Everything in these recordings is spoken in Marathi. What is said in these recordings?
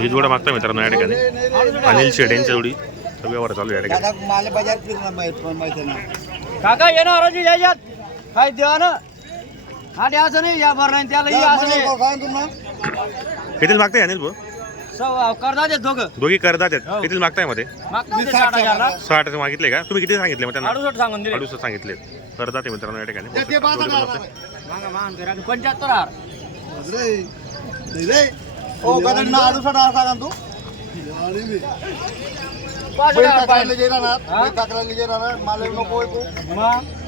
ही जोडा मागता मित्रांनो या ठिकाणी. अनिल शेड यांच्या जोडी. व्यवहार चालू आहे या ठिकाणी. काका याच्यात काय द्या ना हा द्यायचं नाही या भर नाही. त्याला किती मागताय अनिल भाऊ? दोघं. आहेत. हो. किती मागतायमध्ये? साठ मागितले का? तुम्ही किती सांगितले मग त्यांना? अडुसष्ट सांगून दिले. अडूस सांगितले. करतात आहे मित्रांनो या ठिकाणी. पंच्याहत्तर हार रे रे ओ गदन ना आडू साडा सांगा तू पाच बैल हजार टाकला पाहिजे. लिजे राहणार हा? बैल टाकला लिजे राहणार माल नको होय तू मग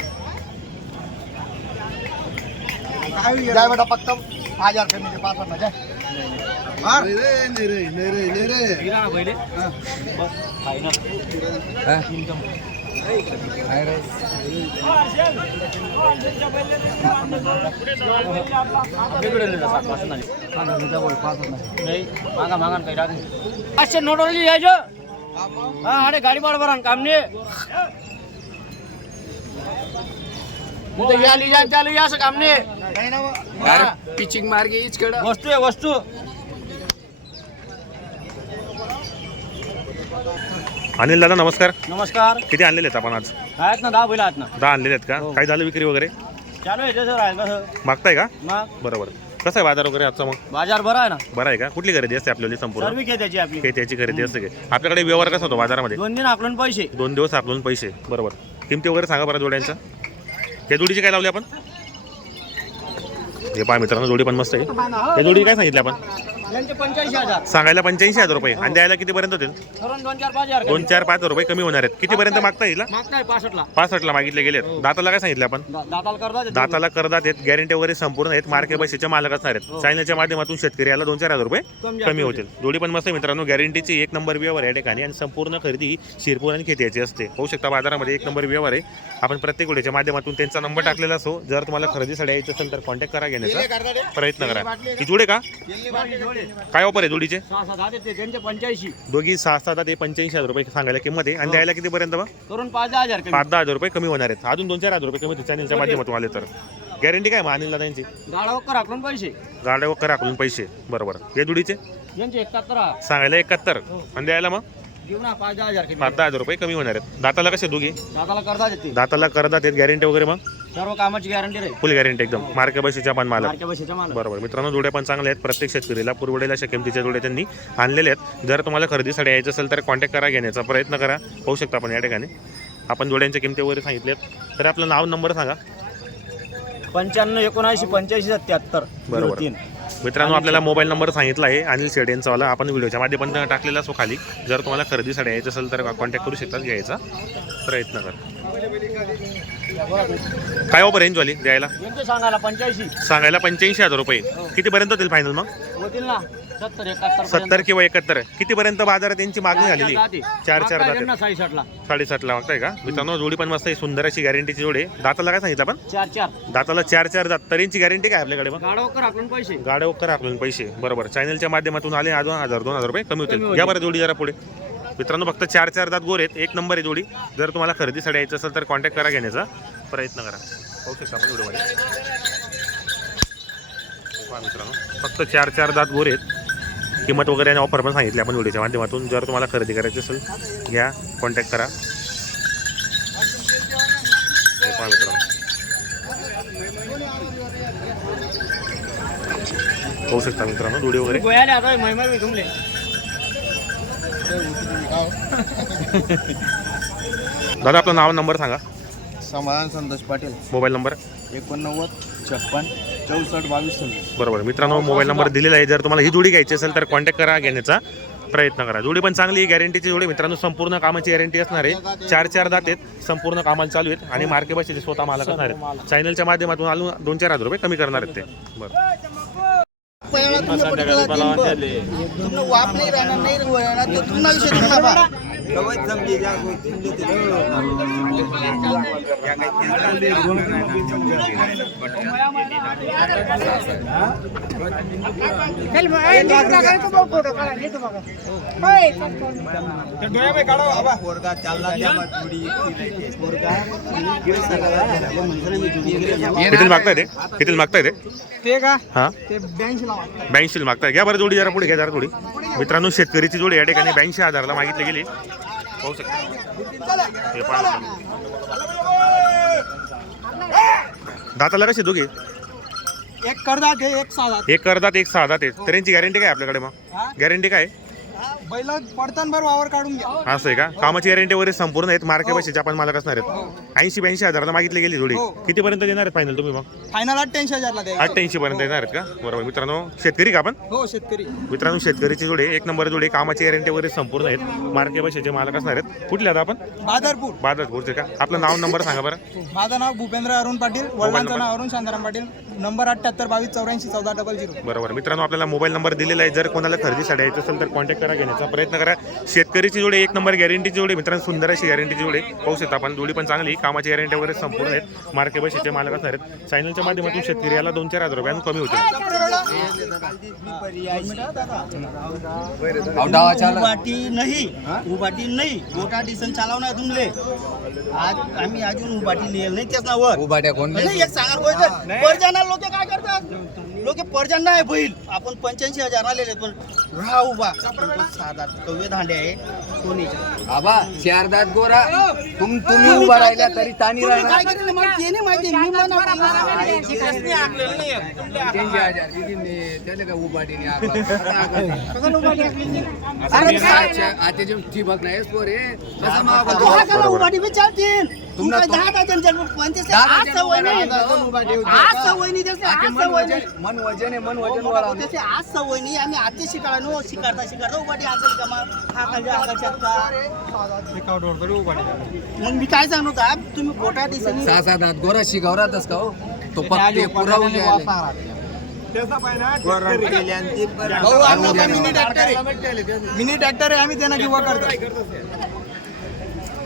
जाय बेटा फक्त हजार कमी दे पाच हजार जाय मार रे नाही रे नाही रे नाही रे हिरा ना पहिले बस, फायनल. वेगवेगळे लिहिलं सात पासून नाही. नाही पाचशे नोट वाली यायचो हा अरे गाडी बरोबर आण काम नाही मग ते या लिजा त्या लिजा असं काम नाही पिचिंग मार्गे इचकडं वस्तू आहे वस्तू। अनिल दादा नमस्कार. नमस्कार. किती आणलेले आहेत आपण आज? आहेत ना दहा बैल आहेत ना. दहा आणलेले आहेत का? हो. काय झालं विक्री वगैरे? चालू आहे तसं राहील कसं मागताय का? मग? बरोबर. कसं आहे बाजार वगैरे आजचा मग? बाजार बरा आहे ना. बरं आहे का? कुठली खरेदी असते आपल्याला संपूर्ण? सर्विक आहे त्याची आपली. हे त्याची खरेदी असते आपल्याकडे व्यवहार कसा होतो बाजारामध्ये? दोन दिन आकलून पैसे. दोन दिवस आपल्याला पैसे. बरोबर. किमती वगैरे सांगा बरं जोड्यांचा या जोडीची काय लावली आपण? हे पहा मित्रांनो जोडी पण मस्त आहे. या जोडी काय सांगितली आपण? यांचे पंच्याऐंशी हजार. सांगायला पंच्याऐंशी हजार रुपये. आणि द्यायला कितीपर्यंत होतील? दोन चार पाच हजार दोन चार पाच रुपये कमी होणार आहेत. कितीपर्यंत मागता येईल मागताय पासष्टला. पासष्टला मागितले गेलेत. दाताला काय सांगितलं आपण? दा- दाताला करतात ते दाताला करदात आहेत. गॅरंटी वगैरे संपूर्ण आहेत. मार्के बशीच्या मालक असणार आहेत. चॅनलच्या माध्यमातून शेतकरी याला दोन चार हजार रुपये कमी जास्त कमी होतील. जोडी पण मस्त आहे मित्रांनो. गॅरंटीची एक नंबर व्यवहार आहे या ठिकाणी. आणि संपूर्ण खरेदी ही शिरपूर आणि खेत्याची असते. होऊ शकता बाजारामध्ये एक नंबर व्यवहार आहे. आपण प्रत्येक वेळेच्या माध्यमातून त्यांचा नंबर टाकलेला असो. जर तुम्हाला खरेदीसाठी यायचं असेल तर कॉन्टॅक्ट करा घेण्याचा प्रयत्न करा. ही जोडे का. काय ऑफर आहे जोडीचे? सहा सात त्यांचे पंच्याऐंशी. दोघी सहा सात ते पंच्याऐंशी हजार रुपये सांगायला किंमत आहे. आणि द्यायला कितीपर्यंत बा? करून पाच दहा हजार कमी. पाच दहा हजार रुपये कमी होणार आहेत. अजून दोन चार हजार रुपये कमी होतील चॅनलच्या माध्यमातून आले तर. गॅरंटी काय मग अनिल दादा गाडा वक्कर पैसे. गाड्या वगैरे राखून पैसे. बरोबर. या जोडीचे? यांचे एकाहत्तर. सांगायला एकाहत्तर. आणि द्यायला मग? देऊ ना पाच दहा हजार कमी. पाच दहा हजार रुपये कमी होणार आहेत. दाताला कसे दोघी? दाताला करतात ते. दाताला करतात आहेत गॅरंटी वगैरे मग? सर्व कामाची गॅरंटी राहील. फुल गॅरंटी एकदम. मार्के बशीच्या पण मालक. माल बरोबर. मित्रांनो जोड्या पण चांगल्या आहेत. प्रत्येक शेतकरीला पुरवडेल अशा किमतीच्या जोड्या त्यांनी आणलेल्या आहेत. जर तुम्हाला खरेदीसाठी यायचं असेल तर कॉन्टॅक्ट करा घेण्याचा प्रयत्न करा. होऊ शकता आपण या ठिकाणी. आपण जोड्यांच्या किमती वगैरे सांगितल्यात. तर आपलं नाव नंबर सांगा. पंच्याण्णव एकोणऐंशी पंच्याऐंशी सत्याहत्तर बरोबर. तीन. मित्रांनो आपल्याला मोबाईल नंबर सांगितला आहे. अनिल शेड यांचावाला आपण व्हिडिओच्या माध्यमातून टाकलेला असो खाली. जर तुम्हाला खरेदीसाठी यायचं असेल तर कॉन्टॅक्ट करू शकतात घ्यायचा प्रयत्न करा. काय ऑफर रेंजवाली द्यायला? यांचे सांगायला पंच्याऐंशी. सांगायला पंच्याऐंशी हजार रुपये. कितीपर्यंत होतील फायनल मग? होतील ना सत्तर एकाहत्तर सत्तर किंवा एकाहत्तर. कितीपर्यंत बाजारात त्यांची मागणी झालेली. चार चार दाते साडेसाठला साडेसातला. मागताय का? मित्रांनो जोडी पण मस्त आहे. सुंदर अशी गॅरंटीची जोडी आहे. दाताला काय सांगितलं आपण? चार चार. दाताला चार चार दात. तरींची गॅरंटी काय आपल्याकडे मग? पैसे. गाड्या वगैरे आपल्याला पैसे. बरोबर. चॅनलच्या माध्यमातून आले. दोन हजार दोन हजार रुपये कमी होतील. घ्या बरं जोडी जरा पुढे. मित्रांनो फक्त चार चार दात गोर आहेत. एक नंबर आहे जोडी. जर तुम्हाला खरेदीसाठी यायचं असेल तर कॉन्टॅक्ट करा घेण्याचा प्रयत्न करा. ओके आपण व्हिडिओमध्ये मित्रांनो फक्त चार चार दात गोर आहेत. किंमत वगैरे आणि ऑफर पण सांगितली आपण व्हिडिओच्या माध्यमातून. जर तुम्हाला खरेदी करायची असेल घ्या कॉन्टॅक्ट करा. मित्रांनो. होऊ शकता मित्रांनो जोडी वगैरे. दादा आपलं नाव नंबर सांगा. समाधान संतोष पाटील. Mobile number? एकोणनव्वद छप्पन चौसष्ट बावीस सव्वीस. बरोबर. मित्रांनो मोबाईल नंबर दिलेला आहे. जर तुम्हाला ही जोडी घ्यायची असेल तर कॉन्टॅक्ट करा घेण्याचा प्रयत्न करा. जोडी पण चांगली गॅरंटीची जोडी. मित्रांनो संपूर्ण कामाची गॅरंटी असणार आहे. चार चार दात आहेत. संपूर्ण कामाला चालू आहेत. आणि मार्के बसचे स्वतः मालक असणार आहेत. चॅनलच्या माध्यमातून आलू दोन चार हजार रुपये कमी करणार आहेत ते. बरं. तुमने वाप नहीं रहना नहीं रहना तो तुमना विषय तुमना बा किती मागताय ते? किती मागताय ते? ते का? हा? ते ब्याऐंशी लावा ब्याऐंशी मागताय. घ्या बरं जोडी जरा पुढे घ्या जरा थोडी मित्रांनो शेतकरीची जोडी या ठिकाणी ब्याऐंशी हजारला मागितली गेली. पाहू शकता. दाताला कसे दोघे? एक करदाट आहे एक साधा एक करतात एक सहा दात आहेत. तर यांची गॅरंटी काय आपल्याकडे मग? गॅरंटी काय? बैल पडताना बरं वावर काढून घ्या. असं आहे का? कामाची गॅरंटी वगैरे संपूर्ण आहेत मार्के पैशाचे आपण मालक असणार आहेत. ऐंशी ब्याऐंशी हजाराला मागितली गेली जोडी. हो. कितीपर्यंत देणार आहेत फायनल तुम्ही मग? फायनल अठ्ठ्याऐंशी हजारला द्या अठ्ठ्याऐंशी पर्यंत देणार आहेत का? बरोबर. मित्रांनो शेतकरी का आपण? हो शेतकरी. मित्रांनो शेतकरीची जोडी एक नंबर जोडी कामाची गॅरंटी वगैरे संपूर्ण आहेत. मार्के पैशाचे मालक असणार आहेत. कुठले आता आपण? बादरपूर बादरपूरचे का? आपलं नाव नंबर सांगा बरं. माझं नाव भूपेंद्र अरुण पाटील. वडिलांचं नाव अरुण शांताराम पाटील. नंबर अठ्ठ्याहत्तर बावीस चौऱ्याऐंशी चौदा डबल झिरो. बरोबर. मित्रांनो आपल्याला मोबाईल नंबर दिलेला आहे. जर कोणाला खरेदीसाठी यायचं असेल तर कॉन्टॅक्ट करा. घेण्याचा प्रयत्न करा. शेतकरीची जोडी एक नंबर गॅरंटीची जोडी. मित्रांनो सुंदर अशी गॅरंटीची जोडी. पाहू शकता आपण. जोडी पण चांगली. कामाची गॅरंटी वगैरे संपूर्ण आहेत. मार्के पैशाचे मालक असणार आहेत. चॅनलच्या माध्यमातून शेतकरी याला दोन चार हजार रुपयांनी कमी होते उभाटी नाही. नाही. मोठा डिसन चालवणार तुमले. आज आम्ही अजून उभाटी लिहिलं नाही त्याच नावावर. उभाट्या कोण नाही एक सांगा परजाना लोक काय करतात? लोक परजान नाही बैल. आपण पंच्याऐंशी हजार आलेले पण राहा उभा. पण तो साधा कव्य धांडे आहे. सोनीचा. आबा चार दात गोरा तुम तुम्ही उभा राहिल्या तरी तानी राहणार. काय करेल मला ते नाही माहिती. मी त्यांचे ने- त्याला काय उभाटीने आता जे ठिबक नाही पोर आहे. कसा करा उभाटी बी चालतील तू काय दहा पंचवीस दहा आज सवय नाही. आज सवय नाही त्याचे आता आज मन सवय नाही वजन मन वजन आहे मन वजन वाढवलं. त्याचे आज सवय नाही आम्ही आते शिकायला नो शिकारता शिकारता उभाटी आकल का मग? हा खाली आकल शकता मग मी काय सांगू का? तुम्ही गोटा दिसनी. सहा सात दात गोरा शिकवरातच का हो? तो पक्के पुरावून मिनी ट्रॅक्टर आहे. मिनी ट्रॅक्टर आहे आम्ही त्यांना किंवा करतो